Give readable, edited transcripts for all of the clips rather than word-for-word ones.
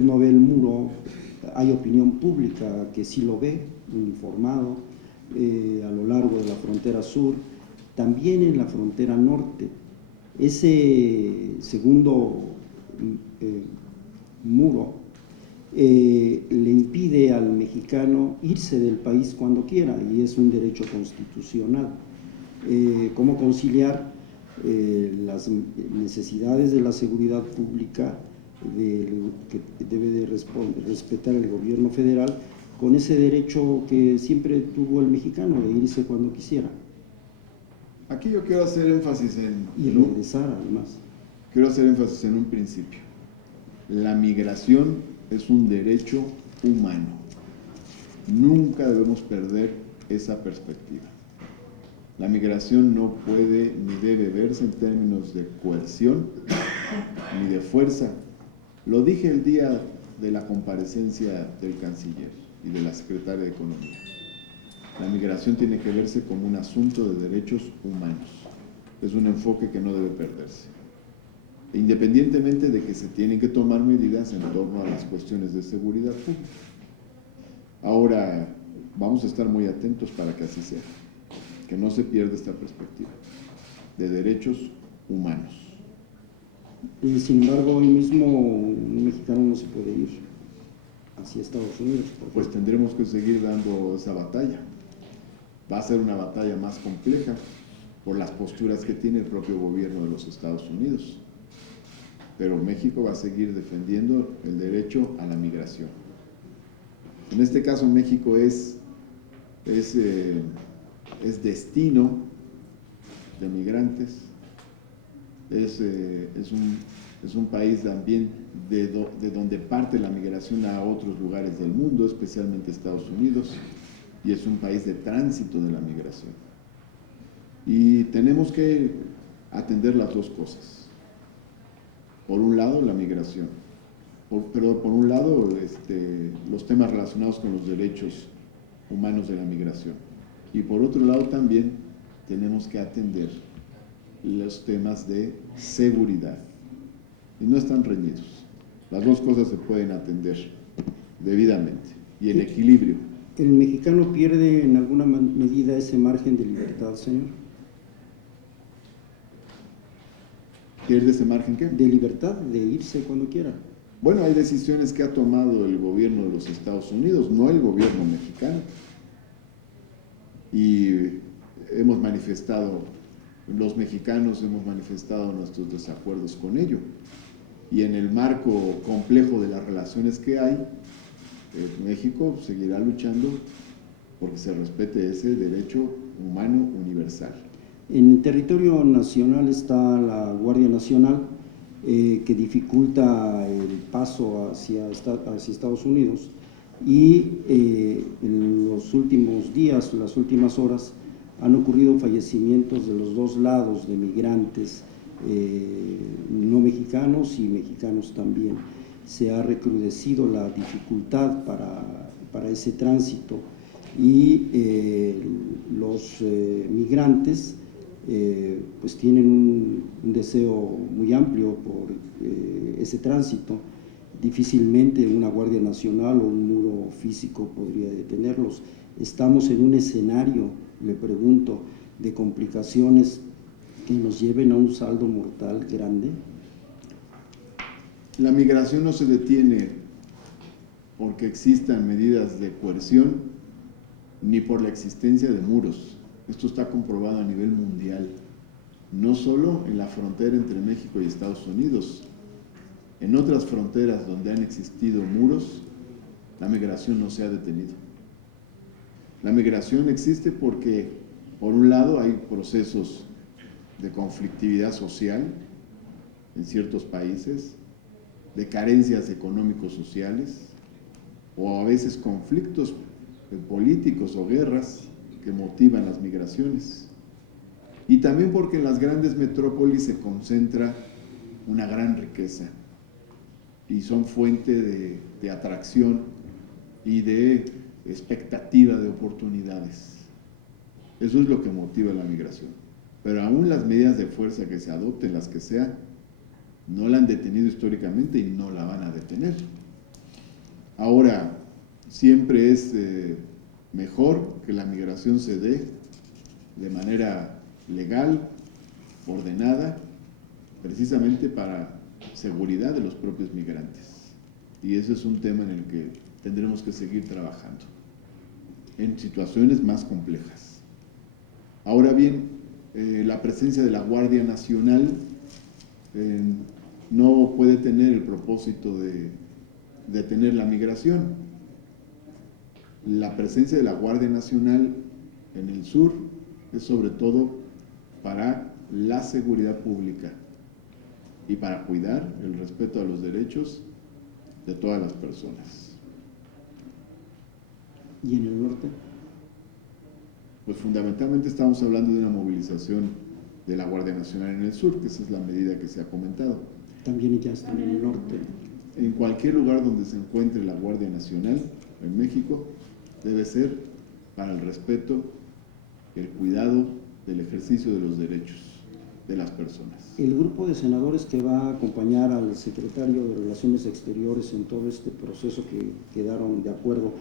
no ve el muro, hay opinión pública que sí lo ve, informado, a lo largo de la frontera sur, también en la frontera norte. Ese segundo muro le impide al mexicano irse del país cuando quiera, y es un derecho constitucional. ¿Cómo conciliar las necesidades de la seguridad pública que debe de respetar el gobierno federal con ese derecho que siempre tuvo el mexicano de irse cuando quisiera? Aquí yo quiero hacer énfasis y regresar además. Quiero hacer énfasis en un principio. La migración es un derecho humano. Nunca debemos perder esa perspectiva. La migración no puede ni debe verse en términos de coerción ni de fuerza. Lo dije el día de la comparecencia del canciller y de la secretaria de Economía. La migración tiene que verse como un asunto de derechos humanos. Es un enfoque que no debe perderse. Independientemente de que se tienen que tomar medidas en torno a las cuestiones de seguridad pública. Ahora, vamos a estar muy atentos para que así sea, que no se pierda esta perspectiva de derechos humanos. Y sin embargo, hoy mismo un mexicano no se puede ir hacia Estados Unidos. Pues tendremos que seguir dando esa batalla. Va a ser una batalla más compleja por las posturas que tiene el propio gobierno de los Estados Unidos. Pero México va a seguir defendiendo el derecho a la migración. En este caso, México es destino de migrantes, es un país también de donde parte la migración a otros lugares del mundo, especialmente Estados Unidos, y es un país de tránsito de la migración. Y tenemos que atender las dos cosas. Por un lado, la migración, pero por un lado, los temas relacionados con los derechos humanos de la migración. Y por otro lado también tenemos que atender los temas de seguridad. Y no están reñidos. Las dos cosas se pueden atender debidamente y en equilibrio. ¿El mexicano pierde en alguna medida ese margen de libertad, señor? ¿Pierde ese margen qué? De libertad, de irse cuando quiera. Bueno, hay decisiones que ha tomado el gobierno de los Estados Unidos, no el gobierno mexicano. Y hemos manifestado, los mexicanos hemos manifestado nuestros desacuerdos con ello. Y en el marco complejo de las relaciones que hay, México seguirá luchando porque se respete ese derecho humano universal. En el territorio nacional está la Guardia Nacional, que dificulta el paso hacia Estados Unidos, y en los últimos días, las últimas horas, han ocurrido fallecimientos de los dos lados de migrantes, no mexicanos y mexicanos también. Se ha recrudecido la dificultad para ese tránsito, y los migrantes pues tienen un deseo muy amplio por ese tránsito. Difícilmente una Guardia Nacional o un muro físico podría detenerlos. Estamos en un escenario, le pregunto, de complicaciones que nos lleven a un saldo mortal grande. La migración no se detiene porque existan medidas de coerción ni por la existencia de muros. Esto está comprobado a nivel mundial, no solo en la frontera entre México y Estados Unidos. En otras fronteras donde han existido muros, la migración no se ha detenido. La migración existe porque, por un lado, hay procesos de conflictividad social en ciertos países, de carencias económicos sociales, o a veces conflictos políticos o guerras que motivan las migraciones. Y también porque en las grandes metrópolis se concentra una gran riqueza y son fuente de atracción y de expectativa de oportunidades. Eso es lo que motiva la migración. Pero aún las medidas de fuerza que se adopten, las que sean, no la han detenido históricamente y no la van a detener. Ahora, siempre es mejor que la migración se dé de manera legal, ordenada, precisamente para seguridad de los propios migrantes. Y ese es un tema en el que tendremos que seguir trabajando, en situaciones más complejas. Ahora bien, la presencia de la Guardia Nacional no puede tener el propósito de detener la migración. La presencia de la Guardia Nacional en el sur es sobre todo para la seguridad pública y para cuidar el respeto a los derechos de todas las personas. ¿Y en el norte? Pues fundamentalmente estamos hablando de una movilización de la Guardia Nacional en el sur, que esa es la medida que se ha comentado. También ya está en el norte. En cualquier lugar donde se encuentre la Guardia Nacional en México, debe ser para el respeto, el cuidado del ejercicio de los derechos de las personas. El grupo de senadores que va a acompañar al secretario de Relaciones Exteriores en todo este proceso que quedaron de acuerdo,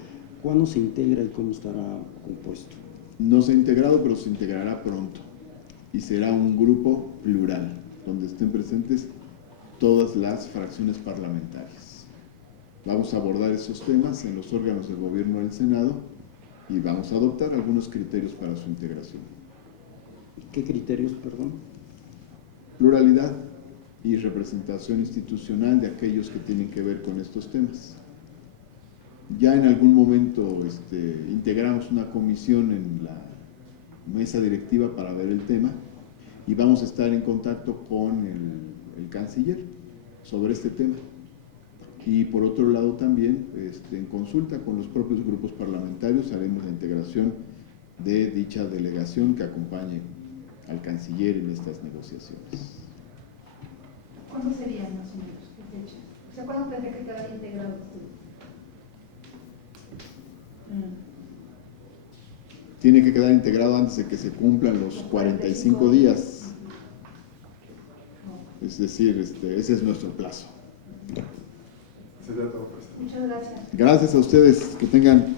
¿cuándo se integra y cómo estará compuesto? No se ha integrado, pero se integrará pronto y será un grupo plural, donde estén presentes todas las fracciones parlamentarias. Vamos a abordar esos temas en los órganos de gobierno del Senado y vamos a adoptar algunos criterios para su integración. ¿Qué criterios, perdón? Pluralidad y representación institucional de aquellos que tienen que ver con estos temas. Ya en algún momento integramos una comisión en la mesa directiva para ver el tema y vamos a estar en contacto con el canciller sobre este tema. Y por otro lado también, en consulta con los propios grupos parlamentarios, haremos la integración de dicha delegación que acompañe al canciller en estas negociaciones. ¿Cuándo serían más o menos? ¿Qué fecha? O sea, ¿cuándo tendría que quedar integrado esto? Tiene que quedar integrado antes de que se cumplan los 45 días. Es decir, ese es nuestro plazo. Muchas gracias. Gracias a ustedes, que tengan